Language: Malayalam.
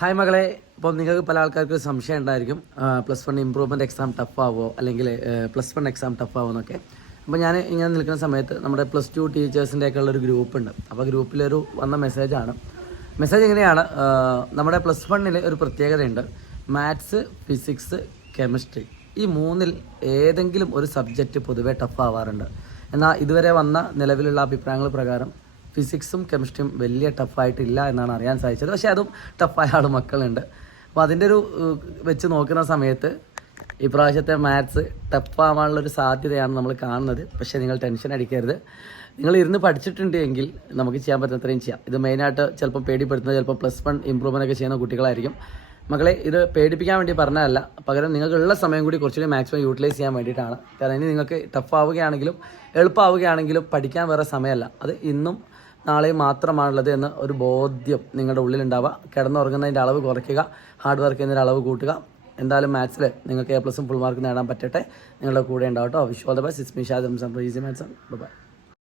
ഹായ് മകളെ, ഇപ്പോൾ നിങ്ങൾക്ക് പല ആൾക്കാർക്ക് സംശയം ഉണ്ടായിരിക്കും +1 ഇമ്പ്രൂവ്മെൻറ്റ് എക്സാം ടഫാവോ അല്ലെങ്കിൽ +1 എക്സാം ടഫാവോ എന്നൊക്കെ. അപ്പോൾ ഞാൻ ഇങ്ങനെ നിൽക്കുന്ന സമയത്ത് നമ്മുടെ +2 ടീച്ചേഴ്സിൻ്റെയൊക്കെ ഉള്ളൊരു ഗ്രൂപ്പുണ്ട്. അപ്പോൾ ഗ്രൂപ്പിലൊരു വന്ന മെസ്സേജ് ഇങ്ങനെയാണ്. നമ്മുടെ +1 ഒരു പ്രത്യേകതയുണ്ട്. മാത്സ്, ഫിസിക്സ്, കെമിസ്ട്രി ഈ മൂന്നിൽ ഏതെങ്കിലും ഒരു സബ്ജക്റ്റ് പൊതുവേ ടഫാവാറുണ്ട്. എന്നാൽ ഇതുവരെ വന്ന നിലവിലുള്ള അഭിപ്രായങ്ങൾ പ്രകാരം ഫിസിക്സും കെമിസ്ട്രിയും വലിയ ടഫായിട്ടില്ല എന്നാണ് അറിയാൻ സാധിച്ചത്. പക്ഷേ അതും ടഫായ മക്കളുണ്ട്. അപ്പോൾ അതിൻ്റെ ഒരു വെച്ച് നോക്കുന്ന സമയത്ത് ഈ പ്രാവശ്യത്തെ മാത്സ് ടഫാവാനുള്ളൊരു സാധ്യതയാണ് നമ്മൾ കാണുന്നത്. പക്ഷേ നിങ്ങൾ ടെൻഷൻ അടിക്കരുത്. നിങ്ങൾ ഇരുന്ന് പഠിച്ചിട്ടുണ്ടെങ്കിൽ നമുക്ക് ചെയ്യാൻ പറ്റുന്നത്രയും ചെയ്യാം. ഇത് മെയിനായിട്ട് ചിലപ്പോൾ പേടിപ്പെടുത്തുന്നത് ചിലപ്പോൾ +1 ഇമ്പ്രൂവ്മെൻ്റ് ഒക്കെ ചെയ്യുന്ന കുട്ടികളായിരിക്കും. മക്കളെ, ഇത് പേടിപ്പിക്കാൻ വേണ്ടി പറഞ്ഞതല്ല, പകരം നിങ്ങൾക്കുള്ള സമയം കൂടി കുറച്ചുകൂടി മാക്സിമം യൂട്ടിലൈസ് ചെയ്യാൻ വേണ്ടിയിട്ടാണ്. കാരണം ഇനി നിങ്ങൾക്ക് ടഫാവുകയാണെങ്കിലും എളുപ്പമാവുകയാണെങ്കിലും പഠിക്കാൻ വേറെ സമയമല്ല, അത് ഇന്നും നാളെയും മാത്രമാണുള്ളത് എന്ന ഒരു ബോധ്യം നിങ്ങളുടെ ഉള്ളിലുണ്ടാവുക. കിടന്നുറങ്ങുന്നതിൻ്റെ അളവ് കുറയ്ക്കുക, ഹാർഡ് വർക്ക് ചെയ്യുന്നതിൻ്റെ അളവ് കൂട്ടുക. എന്തായാലും മാത്സിൽ നിങ്ങൾക്ക് A+ ഫുൾ മാർക്ക് നേടാൻ പറ്റട്ടെ. നിങ്ങളുടെ കൂടെ ഉണ്ടാവട്ടോ. Wish all the best. It's me Shad Ramzan from Easy Maths. By.